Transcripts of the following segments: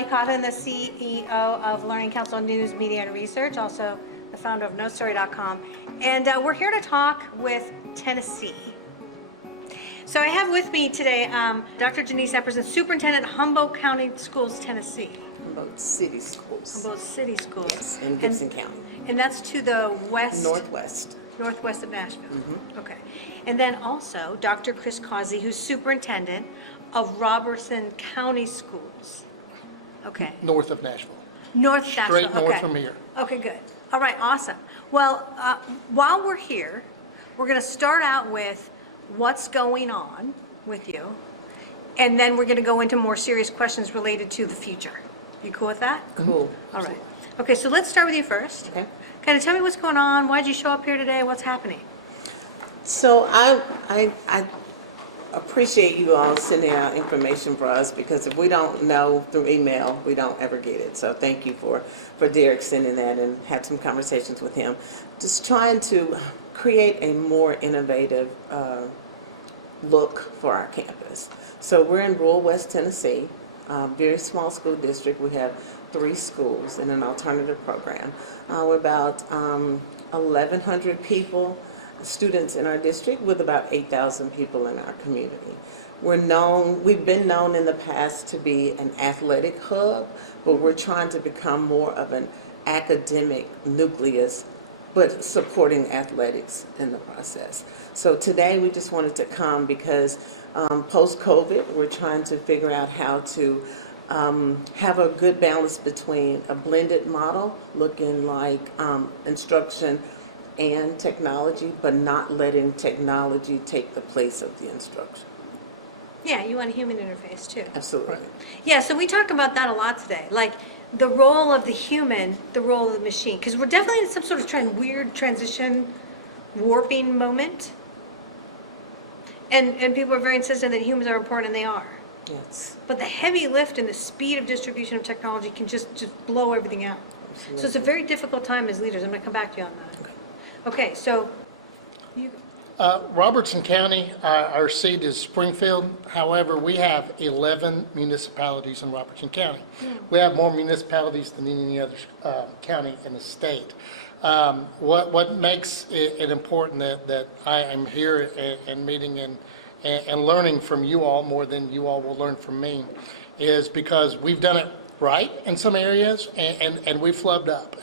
LeiLani Cauthen, the CEO of Learning Counsel News, Media, and Research, also the founder of NoStory.com. And we're here to talk with Tennessee. So I have with me today Dr. Janice Epperson, Superintendent, Humboldt County Schools, Tennessee. Humboldt City Schools. Humboldt City Schools. Yes, in Gibson County. And that's to the west? Northwest. Northwest of Nashville. Mm-hmm. Okay. And then also Dr. Causey, who's Superintendent of Robertson County Schools. Okay. North of Nashville. North Nashville. Straight north Okay. from here. Okay, good. All right, awesome. Well, while we're here, we're going to start out with what's going on with you, and then we're going to go into more serious questions related to the future. You cool with that? Cool. All right. Okay, so let's start with you first. Okay. Kind of tell me what's going on. Why'd you show up here today? What's happening? So I appreciate you all sending out information for us, because if we don't know through email, we don't ever get it. So thank you for Derek sending that, and had some conversations with him. Just trying to create a more innovative look for our campus. So we're in rural West Tennessee, very small school district. We have 3 schools in an alternative program. We're about 1,100 people, students in our district, with about 8,000 people in our community. We've been known in the past to be an athletic hub, but we're trying to become more of an academic nucleus, but supporting athletics in the process. So today we just wanted to come because post-COVID, we're trying to figure out how to have a good balance between a blended model, looking like instruction and technology, but not letting technology take the place of the instruction. Yeah, you want a human interface too. Absolutely. Yeah, so we talk about that a lot today, like the role of the human, the role of the machine, because we're definitely in some sort of weird transition, warping moment. And people are very insistent that humans are important, and they are. Yes. But the heavy lift and the speed of distribution of technology can just blow everything out. Absolutely. So it's a very difficult time as leaders. I'm going to come back to you on that. Okay, so you. Robertson County, our seat is Springfield. However, we have 11 municipalities in Robertson County. We have more municipalities than any other county in the state. What makes it important that I am here and meeting and learning from you all more than you all will learn from me is because we've done it right in some areas, and we've flubbed up.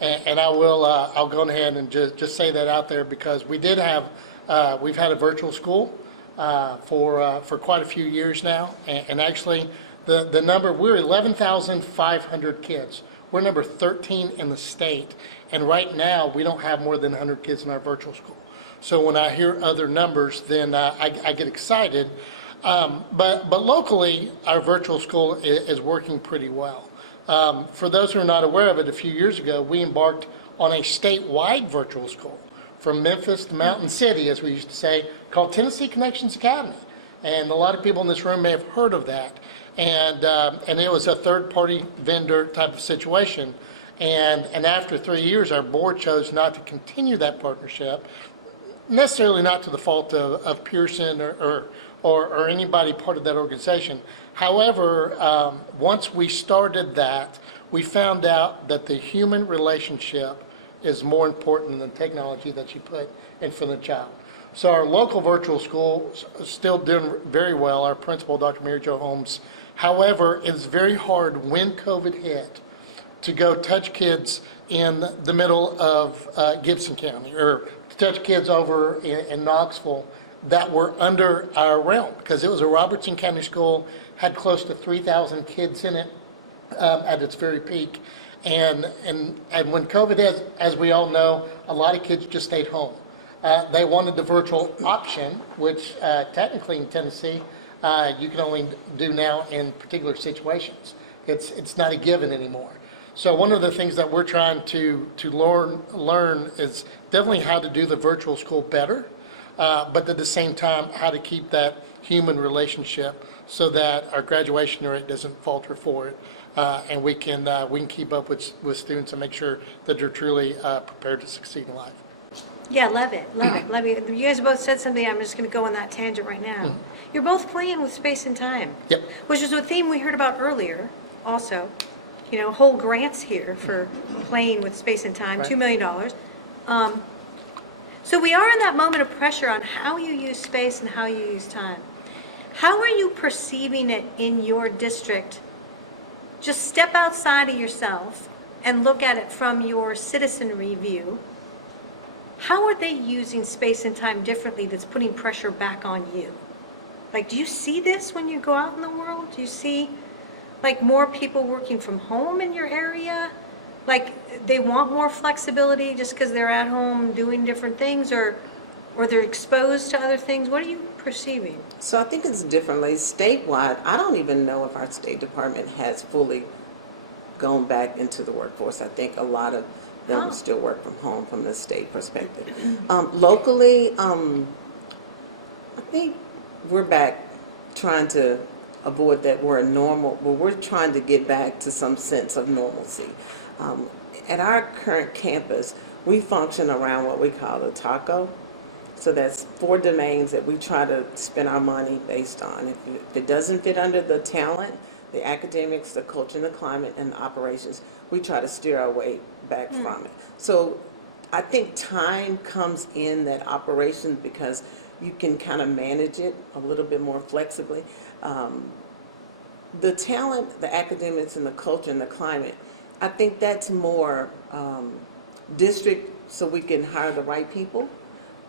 And I'll go ahead and just say that out there, because we did have, we've had a virtual school for quite a few years now, and actually the number, we're 11,500 kids. We're number 13 in the state, and right now we don't have more than 100 kids in our virtual school. So when I hear other numbers, then I get excited. But locally, our virtual school is working pretty well. For those who are not aware of it, a few years ago, we embarked on a statewide virtual school from Memphis to Mountain City, as we used to say, called Tennessee Connections Academy. And a lot of people in this room may have heard of that. And it was a third-party vendor type of situation. And after 3 years, our board chose not to continue that partnership, necessarily not to the fault of Pearson or anybody part of that organization. However, once we started that, we found out that the human relationship is more important than technology that you put in front of the child. So our local virtual school is still doing very well, our principal, Dr. Mary Jo Holmes. However, it's very hard when COVID hit to go touch kids in the middle of Gibson County, or to touch kids over in Knoxville that were under our realm, because it was a Robertson County school, had close to 3,000 kids in it at its very peak. And when COVID hit, as we all know, a lot of kids just stayed home. They wanted the virtual option, which technically in Tennessee, you can only do now in particular situations. It's not a given anymore. So one of the things that we're trying to learn is definitely how to do the virtual school better, but at the same time, how to keep that human relationship so that our graduation rate doesn't falter for it, and we can keep up with students and make sure that they're truly prepared to succeed in life. Yeah, love it. You guys both said something. I'm just going to go on that tangent right now. You're both playing with space and time. Yep. Which is a theme we heard about earlier also, whole grants here for playing with space and time, $2 million. So we are in that moment of pressure on how you use space and how you use time. How are you perceiving it in your district? Just step outside of yourself and look at it from your citizenry view. How are they using space and time differently that's putting pressure back on you? Like, do you see this when you go out in the world? Do you see, like, more people working from home in your area? Like, they want more flexibility just because they're at home doing different things, or they're exposed to other things? What are you perceiving? So I think it's differently. Statewide, I don't even know if our State Department has fully gone back into the workforce. I think a lot of them still work from home from the state perspective. Locally, I think we're back trying to avoid that word normal, but we're trying to get back to some sense of normalcy. At our current campus, we function around what we call a taco. So that's 4 domains that we try to spend our money based on. If it doesn't fit under the talent, the academics, the culture and the climate, and the operations, we try to steer our way back from it. So I think time comes in that operation because you can kind of manage it a little bit more flexibly. The talent, the academics, and the culture and the climate, I think that's more district, so we can hire the right people,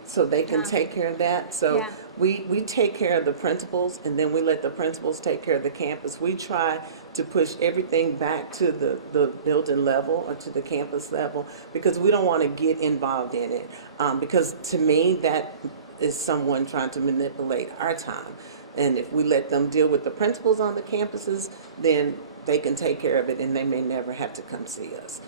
so they can take care of that. So we take care of the principals, and then we let the principals take care of the campus. We try to push everything back to the building level or to the campus level because we don't want to get involved in it. Because to me, that is someone trying to manipulate our time. And if we let them deal with the principals on the campuses, then they can take care of it and they may never have to come see us.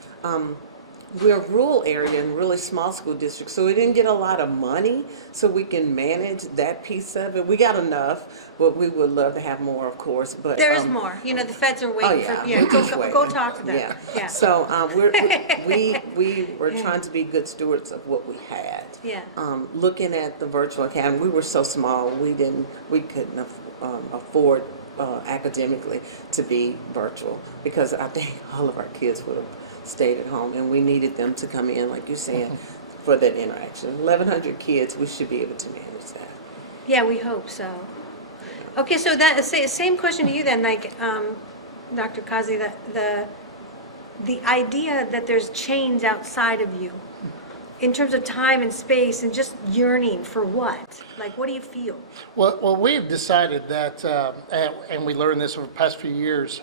We're a rural area and really small school district, so we didn't get a lot of money, so we can manage that piece of it. We got enough, but we would love to have more, of course. But there is more. The feds are waiting for. Go talk to them. Yeah. So we were trying to be good stewards of what we had. Yeah. Looking at the virtual academy, we were so small, we couldn't afford academically to be virtual because I think all of our kids would have stayed at home, and we needed them to come in, like you're saying, for that interaction. 1,100 kids, we should be able to manage that. Yeah, we hope so. Okay, so that same question to you then, like Dr. Causey, the idea that there's chains outside of you in terms of time and space and just yearning for what? Like, what do you feel? Well, we've decided that, and we learned this over the past few years,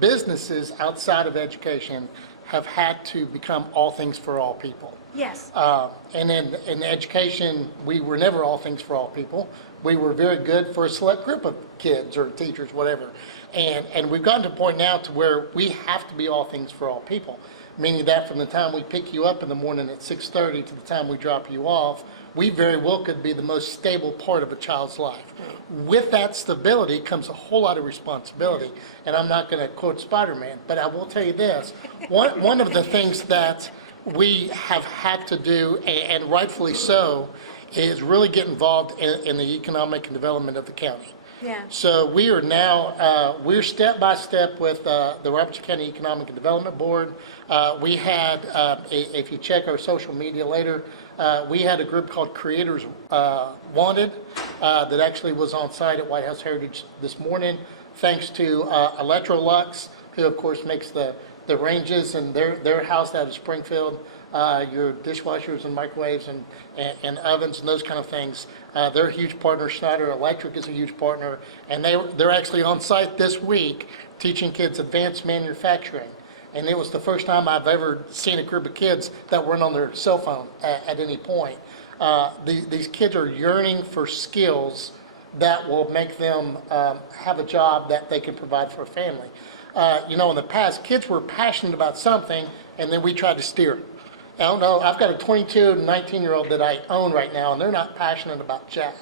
businesses outside of education have had to become all things for all people. Yes. And in education, we were never all things for all people. We were very good for a select group of kids or teachers, whatever. And we've gotten to a point now to where we have to be all things for all people, meaning that from the time we pick you up in the morning at 6:30 to the time we drop you off, we very well could be the most stable part of a child's life. With that stability comes a whole lot of responsibility. And I'm not going to quote Spider-Man, but I will tell you this. One of the things that we have had to do, and rightfully so, is really get involved in the economic and development of the county. Yeah. So we are now, we're step by step with the Robertson County Economic and Development Board. We had, if you check our social media later, we had a group called Creators Wanted that actually was on site at White House Heritage this morning, thanks to Electrolux, who of course makes the ranges, and they're housed out of Springfield. Your dishwashers and microwaves and ovens and those kind of things. They're a huge partner. Schneider Electric is a huge partner, and they're actually on site this week teaching kids advanced manufacturing. And it was the first time I've ever seen a group of kids that weren't on their cell phone at any point. These kids are yearning for skills that will make them have a job that they can provide for a family. In the past, kids were passionate about something, and then we tried to steer it. I don't know, I've got a 22 and 19-year-old that I own right now, and they're not passionate about jack.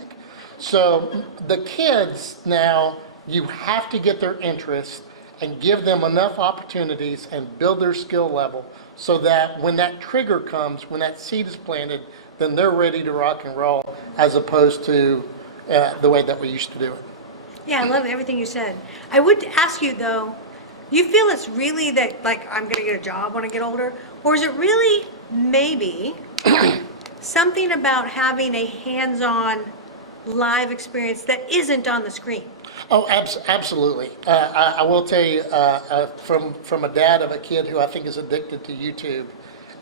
So the kids now, you have to get their interest and give them enough opportunities and build their skill level so that when that trigger comes, when that seed is planted, then they're ready to rock and roll, as opposed to the way that we used to do it. Yeah, I love everything you said. I would ask you, though, You feel it's really that, like, I'm going to get a job when I get older? Or is it really maybe something about having a hands-on live experience that isn't on the screen? Oh, absolutely. I will tell you, from a dad of a kid who I think is addicted to YouTube,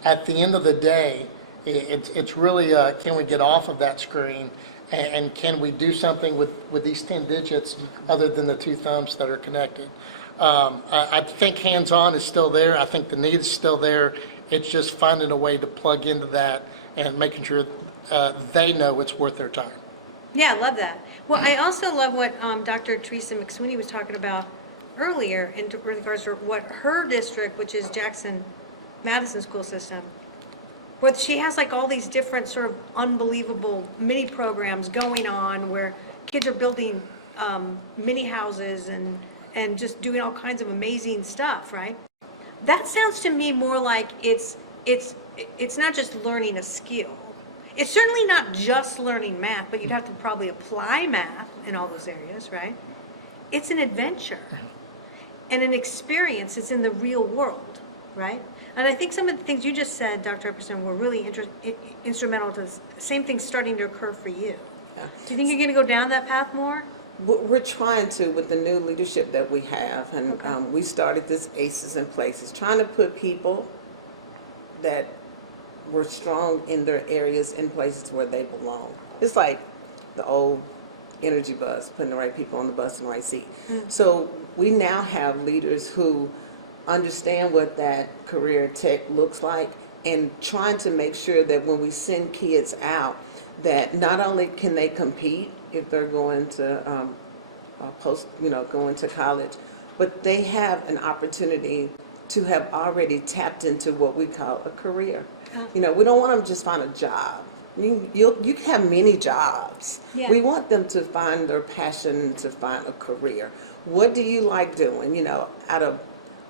at the end of the day, it's really, can we get off of that screen? And can we do something with these 10 digits other than the 2 thumbs that are connected? I think hands-on is still there. I think the need is still there. It's just finding a way to plug into that and making sure they know it's worth their time. Yeah, I love that. Well, I also love what Dr. Teresa McSweeney was talking about earlier in regards to what her district, which is Jackson Madison School System, where she has like all these different sort of unbelievable mini programs going on where kids are building mini houses and just doing all kinds of amazing stuff, right? That sounds to me more like it's not just learning a skill. It's certainly not just learning math, but you'd have to probably apply math in all those areas, right? It's an adventure and an experience. It's in the real world, right? And I think some of the things you just said, Dr. Epperson, were really instrumental to the same thing starting to occur for you. Yeah. Do you think you're going to go down that path more? We're trying to with the new leadership that we have, and Okay. We started this ACEs in Places, trying to put people that were strong in their areas in places where they belong. It's like the old energy bus, putting the right people on the bus in the right seat. So we now have leaders who understand what that career tech looks like and trying to make sure that when we send kids out, that not only can they compete if they're going to going to college, but they have an opportunity to have already tapped into what we call a career. We don't want them to just find a job. You can have many jobs. Yeah. We want them to find their passion, to find a career. What do you like doing? Out of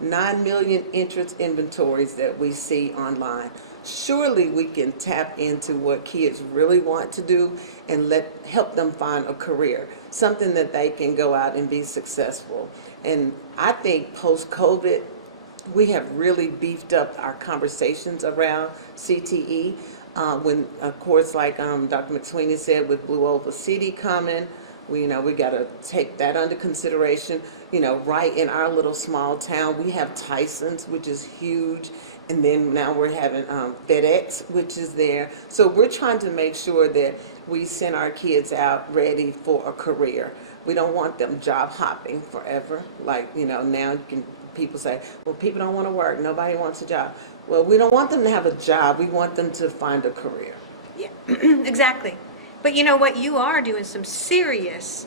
9 million entrance inventories that we see online, surely we can tap into what kids really want to do and help them find a career, something that they can go out and be successful. And I think post-COVID, we have really beefed up our conversations around CTE. When, of course, like Dr. McSweeney said, with Blue Oval City coming, we got to take that under consideration. Right in our little small town, we have Tyson's, which is huge, and then now we're having FedEx, which is there. So we're trying to make sure that we send our kids out ready for a career. We don't want them job hopping forever. Like, now people say, well, people don't want to work. Nobody wants a job. Well, we don't want them to have a job. We want them to find a career. Yeah, exactly. But you know what? You are doing some serious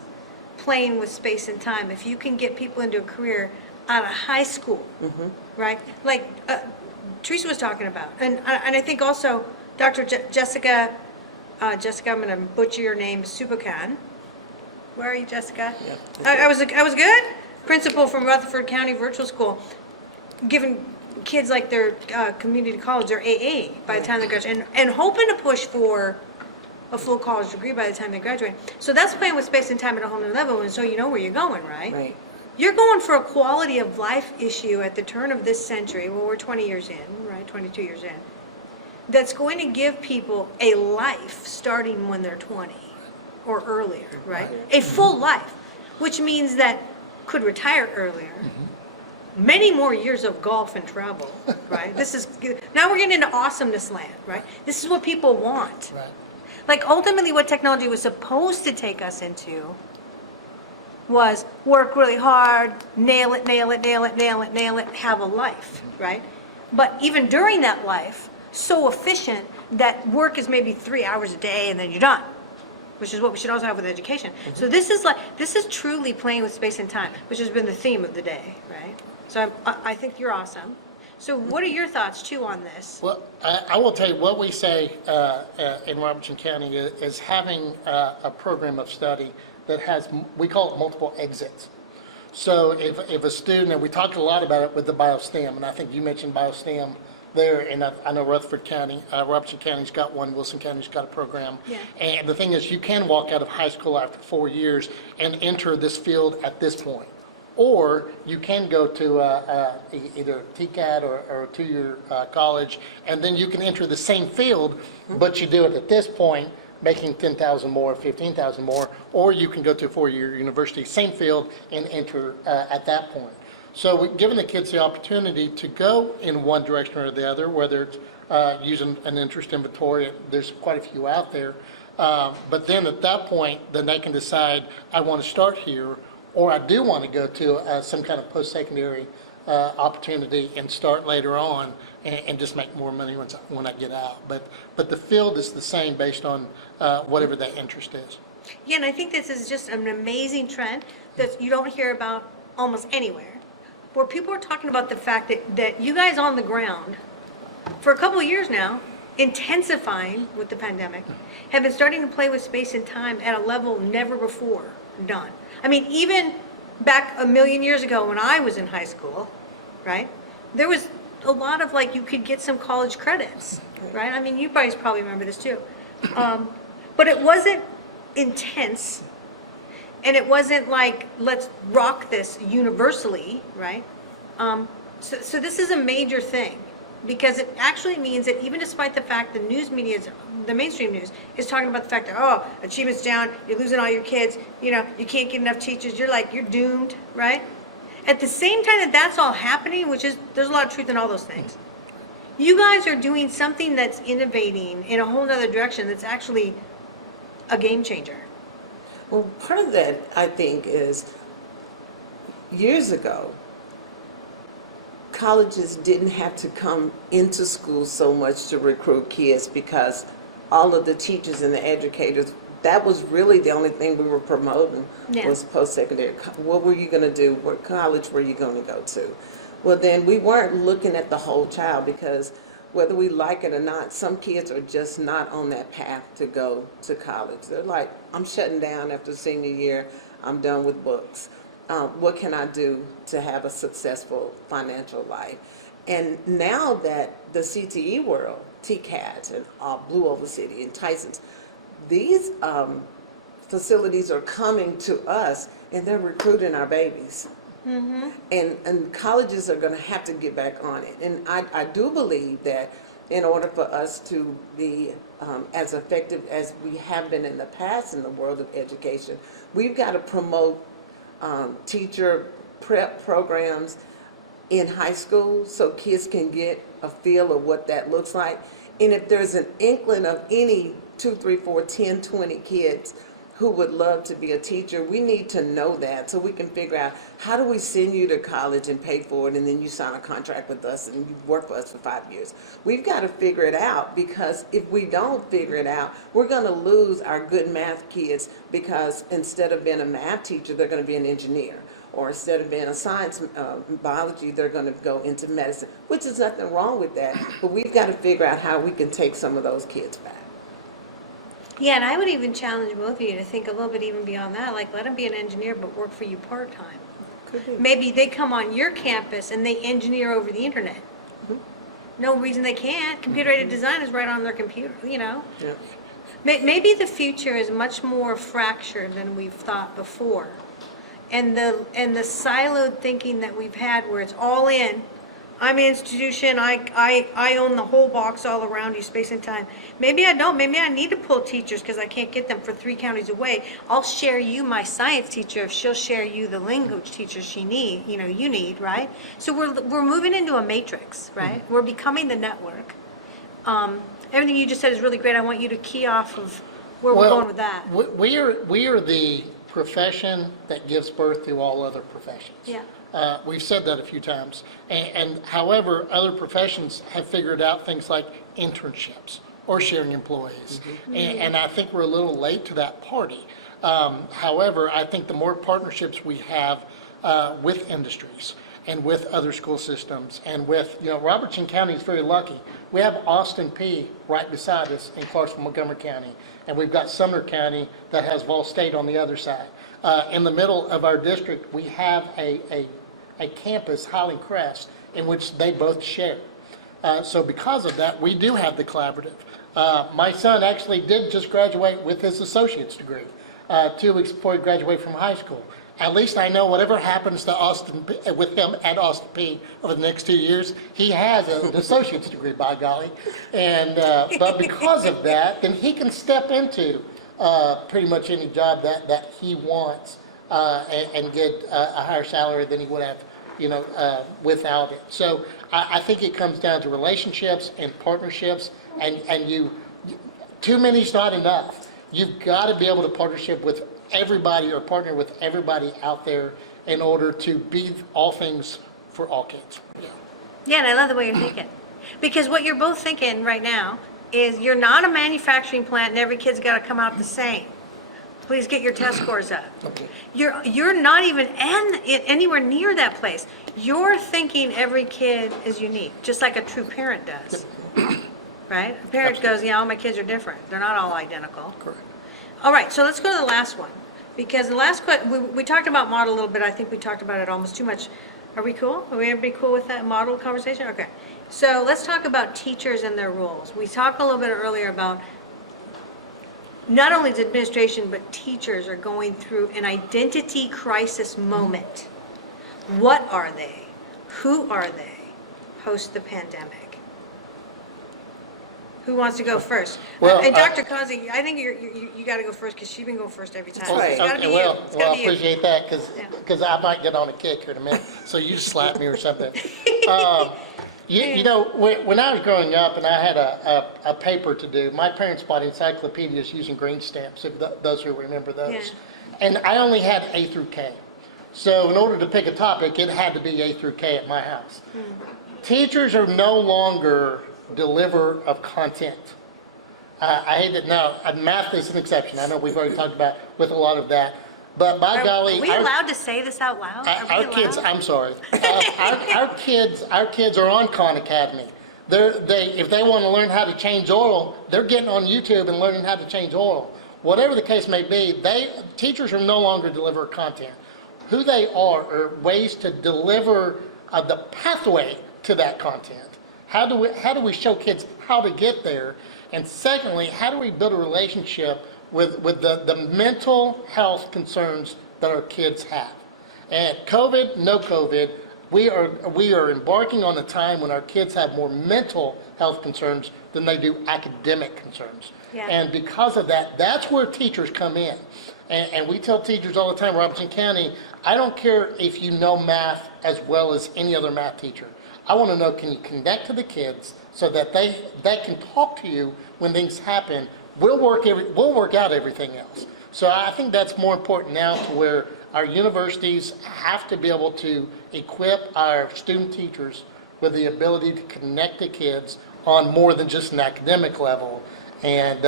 playing with space and time. If you can get people into a career out of high school, right? Like Teresa was talking about. And I think also Dr. Jessica, I'm going to butcher your name, Subakan. Where are you, Jessica? Yeah. I was good? Principal from Rutherford County Virtual School, giving kids like their community college, their AA by the time they graduate, and hoping to push for a full college degree by the time they graduate. So that's playing with space and time at a whole new level, and so you know where you're going, right? Right. You're going for a quality of life issue at the turn of this century, well, we're 20 years in, right, 22 years in, that's going to give people a life starting when they're 20 or earlier, right? A full life, which means that could retire earlier, many more years of golf and travel, right? Now we're getting into awesomeness land, right? This is what people want. Right. Like ultimately what technology was supposed to take us into was work really hard, nail it, have a life, right? But even during that life, so efficient that work is maybe 3 hours a day and then you're done, which is what we should also have with education. So this is truly playing with space and time, which has been the theme of the day, right? So I think you're awesome. So what are your thoughts too on this? Well, I will tell you what we say in Robertson County is having a program of study that has, we call it multiple exits. So if a student, and we talked a lot about it with the BioSTEM, and I think you mentioned BioSTEM there, and I know Rutherford County, Robertson County's got one, Wilson County's got a program. Yeah. And the thing is, you can walk out of high school after 4 years and enter this field at this point. Or you can go to either TCAT or a two-year college, and then you can enter the same field, but you do it at this point, making 10,000 more, 15,000 more, or you can go to a four-year university, same field, and enter at that point. So we're giving the kids the opportunity to go in one direction or the other, whether it's using an interest inventory. There's quite a few out there. But then at that point, then they can decide, I want to start here, or I do want to go to some kind of post-secondary opportunity and start later on and just make more money when I get out. But the field is the same based on whatever that interest is. Yeah, and I think this is just an amazing trend that you don't hear about almost anywhere, where people are talking about the fact that you guys on the ground for a couple of years now, intensifying with the pandemic, have been starting to play with space and time at a level never before done. I mean, even back a million years ago when I was in high school, right, there was a lot of you could get some college credits, right? I mean, you guys probably remember this too. But it wasn't intense, and it wasn't like, let's rock this universally, right? So this is a major thing, because it actually means that even despite the fact the news media, the mainstream news, is talking about the fact that, oh, achievement's down, you're losing all your kids, you can't get enough teachers, you're doomed, right? At the same time that's all happening, which is, there's a lot of truth in all those things, you guys are doing something that's innovating in a whole nother direction that's actually a game changer. Well, part of that, I think, is years ago, colleges didn't have to come into school so much to recruit kids because all of the teachers and the educators, that was really the only thing we were promoting was post-secondary. What were you going to do? What college were you going to go to? Well, then we weren't looking at the whole child, because whether we like it or not, some kids are just not on that path to go to college. They're like, I'm shutting down after senior year. I'm done with books. What can I do to have a successful financial life? And now that the CTE world, TCAT and Blue Oval City and Tyson's, these facilities are coming to us and they're recruiting our babies. Mm-hmm. And colleges are going to have to get back on it. And I do believe that in order for us to be as effective as we have been in the past in the world of education, we've got to promote teacher prep programs in high school so kids can get a feel of what that looks like. And if there's an inkling of any 2, 3, 4, 10, 20 kids who would love to be a teacher, we need to know that so we can figure out, how do we send you to college and pay for it, and then you sign a contract with us and you work for us for 5 years. We've got to figure it out, because if we don't figure it out, we're going to lose our good math kids, because instead of being a math teacher, they're going to be an engineer. Or instead of being a science, biology, they're going to go into medicine, which is nothing wrong with that. But we've got to figure out how we can take some of those kids back. Yeah, and I would even challenge both of you to think a little bit even beyond that. Like, let them be an engineer, but work for you part-time. Maybe they come on your campus and they engineer over the internet. Mm-hmm. No reason they can't. Computer-aided design is right on their computer, Yeah. Maybe the future is much more fractured than we've thought before. And the siloed thinking that we've had, where it's all in, I'm an institution, I own the whole box all around you, space and time. Maybe I don't. Maybe I need to pull teachers because I can't get them for 3 counties away. I'll share you my science teacher if she'll share you the language teacher you need, right? So we're moving into a matrix, right? Mm-hmm. We're becoming the network. Everything you just said is really great. I want you to key off of where we're going with that. We are the profession that gives birth to all other professions. Yeah. We've said that a few times. And however, other professions have figured out things like internships or sharing employees. Mm-hmm. And I think we're a little late to that party. However, I think the more partnerships we have with industries and with other school systems and with, Robertson County is very lucky. We have Austin P right beside us in Clarksville, Montgomery County. And we've got Sumner County that has Vol State on the other side. In the middle of our district, we have a campus, Highland Crest, in which they both share. So because of that, we do have the collaborative. My son actually did just graduate with his associate's degree 2 weeks before he graduated from high school. at least I know whatever happens to with him at Austin P over the next 2 years, he has an associate's degree, by golly. And, but because of that, then he can step into pretty much any job that he wants and get a higher salary than he would have, without it. So I think it comes down to relationships and partnerships, and too many's not enough. You've got to be able to partnership with everybody or partner with everybody out there in order to be all things for all kids. Yeah, and I love the way you're thinking. Because what you're both thinking right now is you're not a manufacturing plant and every kid's got to come out the same. Please get your test scores up. Okay. You're not even anywhere near that place. You're thinking every kid is unique, just like a true parent does. Right? A parent goes, yeah, all my kids are different. They're not all identical. Correct. All right, so let's go to the last one. Because the last question, we talked about model a little bit. I think we talked about it almost too much. Are we cool? Are we everybody cool with that model conversation? Okay. So let's talk about teachers and their roles. We talked a little bit earlier about not only the administration, but teachers are going through an identity crisis moment. What are they? Who are they post the pandemic? Who wants to go first? Well, And Dr. Causey, I think you got to go first because she's been going first every time. Right. It's gotta be you. Well, It's I gotta be you. appreciate that Yeah. because I might get on a kick here in a minute. So you slap me or something. You know, when I was growing up and I had a paper to do, my parents bought encyclopedias using green stamps, if those who remember those. Yeah. And I only had A through K. So in order to pick a topic, it had to be A through K at my house. Teachers are no longer deliver of content. I hate it now. Math is an exception. I know we've already talked about with a lot of that. But by golly, Are we allowed to say this out loud? Are we our kids, allowed? I'm sorry. Our kids are on Khan Academy. If they want to learn how to change oil, they're getting on YouTube and learning how to change oil. Whatever the case may be, teachers are no longer deliver content. Who they are ways to deliver the pathway to that content. How do we show kids how to get there? And secondly, how do we build a relationship with the mental health concerns that our kids have? And COVID, no COVID, we are embarking on a time when our kids have more mental health concerns than they do academic concerns. Yeah. And because of that, that's where teachers come in. And we tell teachers all the time, Robertson County, I don't care if you know math as well as any other math teacher. I want to know, can you connect to the kids so that they can talk to you when things happen? We'll work out everything else. So I think that's more important now, to where our universities have to be able to equip our student teachers with the ability to connect to kids on more than just an academic level. And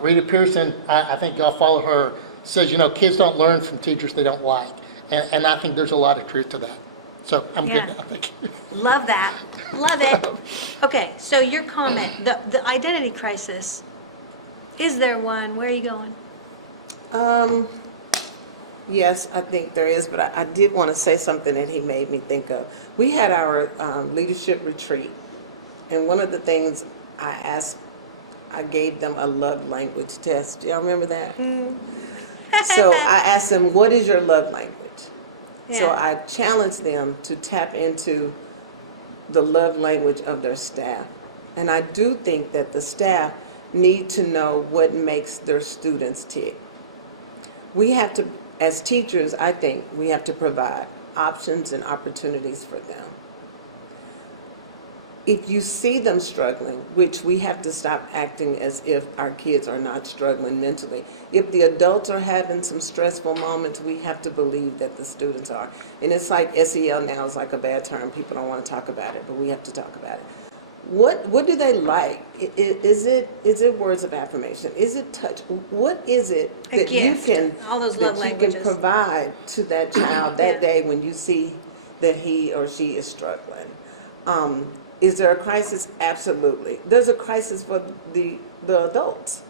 Rita Pearson, I think y'all follow her, says, kids don't learn from teachers they don't like. And I think there's a lot of truth to that. So I'm good now, thank you. Love that. Love it. Okay, so your comment, the identity crisis, is there one? Where are you going? Yes, I think there is, but I did want to say something that he made me think of. We had our leadership retreat, and one of the things I gave them a love language test. Do y'all remember that? So I asked them, what is your love language? So Yeah. I challenged them to tap into the love language of their staff. And I do think that the staff need to know what makes their students tick. We have to, as teachers, I think we have to provide options and opportunities for them. If you see them struggling, which we have to stop acting as if our kids are not struggling mentally. If the adults are having some stressful moments, we have to believe that the students are. And it's like SEL now is like a bad term. People don't want to talk about it, but we have to talk about it. What do they like? Is it words of affirmation? Is it touch? What is it A that you gift. can All those love that you languages. can provide to that child that Yeah. day when you see that he or she is struggling? Is there a crisis? Absolutely. There's a crisis for the adults.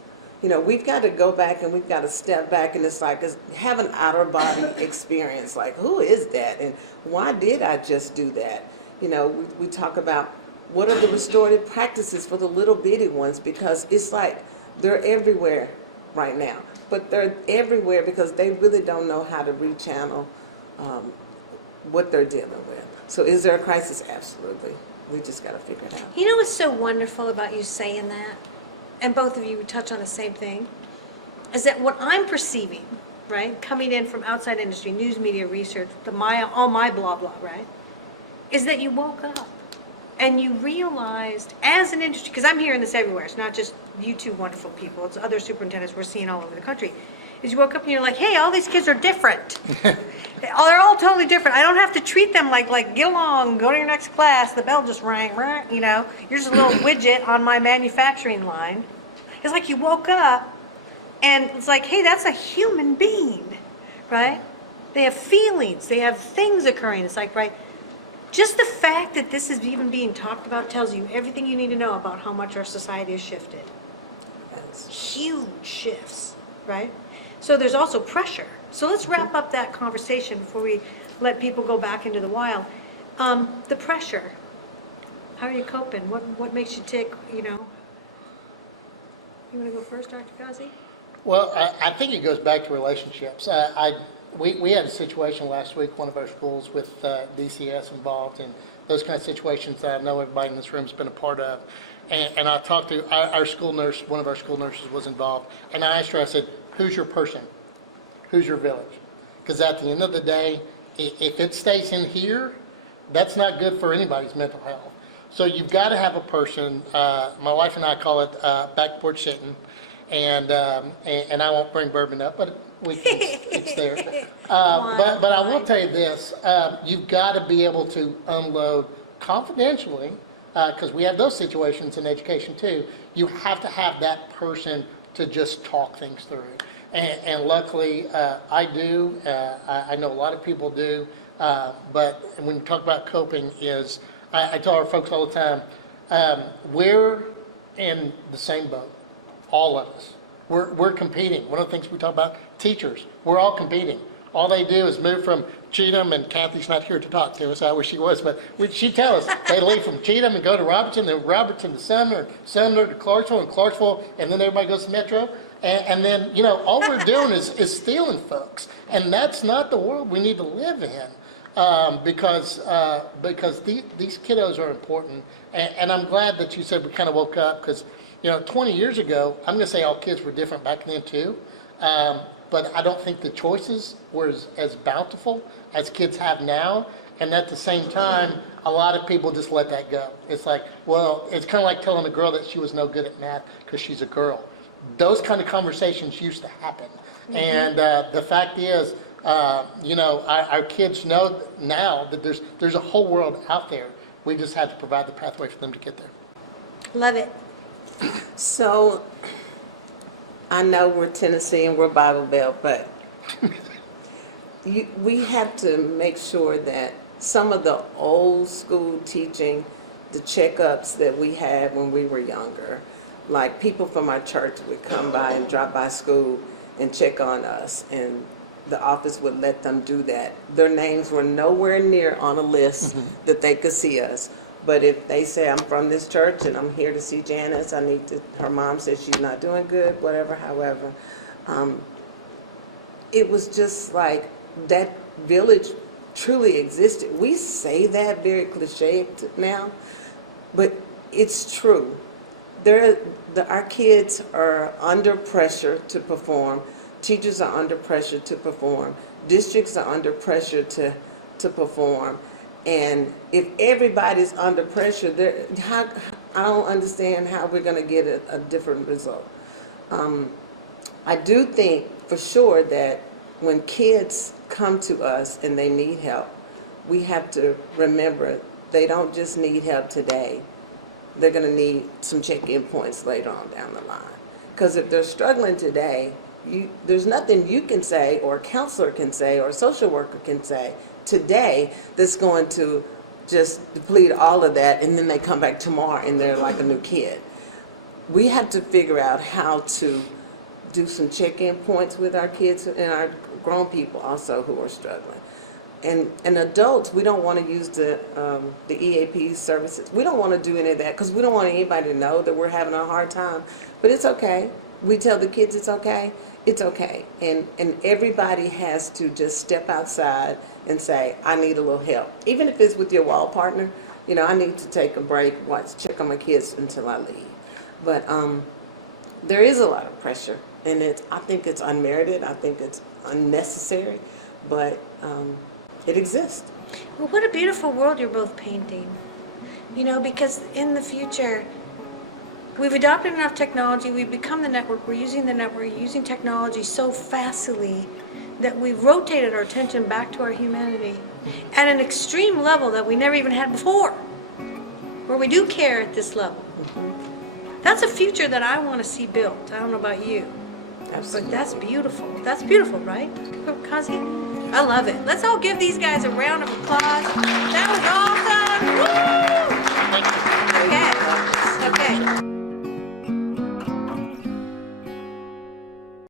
We've got to go back and we've got to step back, and it's like have an outer body experience. Like, who is that, and why did I just do that? We talk about what are the restorative practices for the little bitty ones, because it's like they're everywhere. right now. But they're everywhere because they really don't know how to rechannel what they're dealing with. So is there a crisis? Absolutely. We just got to figure it out. You know what's so wonderful about you saying that, and both of you would touch on the same thing, is that what I'm perceiving, right, coming in from outside industry, news media research, all my blah blah, right, is that you woke up and you realized as an industry, because I'm hearing this everywhere, it's not just you two wonderful people, it's other superintendents we're seeing all over the country, is you woke up and you're like, hey, all these kids are different. They're all totally different. I don't have to treat them like get along, go to your next class, the bell just rang, you know, you're just a little widget on my manufacturing line. It's like you woke up and it's like, hey, that's a human being, right? They have feelings, they have things occurring. It's like, right, just the fact that this is even being talked about tells you everything you need to know about how much our society has shifted. Yes. Huge shifts, right? So there's also pressure. So let's wrap up that conversation before we let people go back into the wild. The pressure. How are you coping? What makes you tick, you know? You want to go first, Dr. Causey? Well, I think it goes back to relationships. We had a situation last week, one of our schools with DCS involved, and those kind of situations that I know everybody in this room has been a part of. And I talked to our school nurse, one of our school nurses was involved, and I asked her, I said, who's your person? Who's your village? Because at the end of the day, if it stays in here, that's not good for anybody's mental health. So you've got to have a person, my wife and I call it back porch sitting, and I won't bring bourbon up, but it's there. But I will tell you this, you've got to be able to unload confidentially, because we have those situations in education too. You have to have that person to just talk things through. And luckily, I do. I know a lot of people do. But when you talk about coping is, I tell our folks all the time, we're in the same boat, all of us. We're competing. One of the things we talk about, teachers, we're all competing. All they do is move from Cheatham, and Kathy's not here to talk to us, I wish she was, but she'd tell us, they leave from Cheatham and go to Robertson, then Robertson to Sumner, Sumner to Clarksville, and Clarksville, and then everybody goes to Metro. And then, you know, all we're doing is stealing folks. And that's not the world we need to live in, because these kiddos are important. And I'm glad that you said we kind of woke up, because, you know, 20 years ago, I'm going to say all kids were different back then too. But I don't think the choices were as bountiful as kids have now. And at the same time, a lot of people just let that go. It's like, well, it's kind of like telling a girl that she was no good at math because she's a girl. Those kind of conversations used to happen. Mm-hmm. And the fact is, you know, our kids know now that there's a whole world out there. We just have to provide the pathway for them to get there. Love it. So I know we're Tennessee and we're Bible Belt, but we have to make sure that some of the old school teaching, the checkups that we had when we were younger, like people from our church would come by and drop by school and check on us, and the office would let them do that. Their names were nowhere near on a list that they could see us. But if they say, I'm from this church and I'm here to see Janice, her mom says she's not doing good, whatever, however. It was just like that village truly existed. We say that very cliche now, but it's true. Our kids are under pressure to perform. Teachers are under pressure to perform. Districts are under pressure to perform. And if everybody's under pressure, I don't understand how we're going to get a different result. I do think for sure that when kids come to us and they need help, we have to remember they don't just need help today. They're going to need some check-in points later on down the line. Because if they're struggling today, there's nothing you can say or a counselor can say or a social worker can say today that's going to just deplete all of that, and then they come back tomorrow and they're like a new kid. We have to figure out how to do some check-in points with our kids and our grown people also who are struggling. And adults, we don't want to use the EAP services. We don't want to do any of that because we don't want anybody to know that we're having a hard time. But it's okay. we tell the kids it's okay, it's okay. And everybody has to just step outside and say, I need a little help. Even if it's with your wall partner, you know, I need to take a break, check on my kids until I leave. But there is a lot of pressure, and I think it's unmerited. I think it's unnecessary, but it exists. Well, what a beautiful world you're both painting. You know, because in the future, we've adopted enough technology, we've become the network, we're using technology so fastly that we've rotated our attention back to our humanity at an extreme level that we never even had before, where we do care at this level. That's a future that I want to see built. I don't know about you. Absolutely. But that's beautiful. That's beautiful, right, Causey? I love it. Let's all give these guys a round of applause. That was awesome. Woo!